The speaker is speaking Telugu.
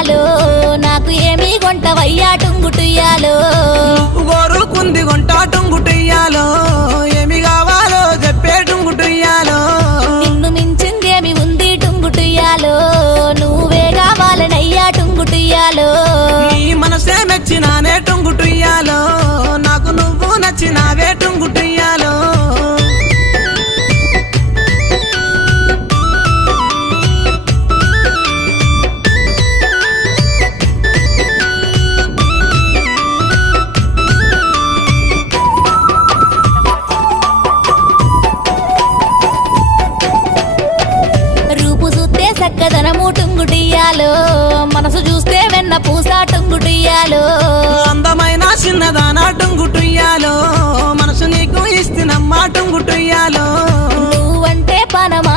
టుంగుటుయ్యాలో నాకు ఏమీ కొంటవయ్యా టుంగుటుయ్యాలో గోరుకుంది కొంట టుంగుటుయ్యాలో ఏమి కావాలో చెప్పే టుంగుటుయ్యాలో నిన్ను మించిందేమి ఉంది టుంగుటుయ్యాలో నువ్వే కావాలనయ్యా టుంగుటుయ్యాలో నీ మనసే మెచ్చినానే టుంగుటుయ్యాలో నాకు నువ్వు నచ్చినావే టుంగుటుయ్యాలో రూపు చూస్తే చక్కదనము టుంగుటుయ్యాలో మనసు చూస్తే వెన్న పూస టుంగుటుయ్యాలో అందమైన చిన్నదానా టుంగుటుయ్యాలో మనసు నీకు ఇస్తున్నమ్మా టుంగుటుయ్యాలో నువ్వంటే పనమా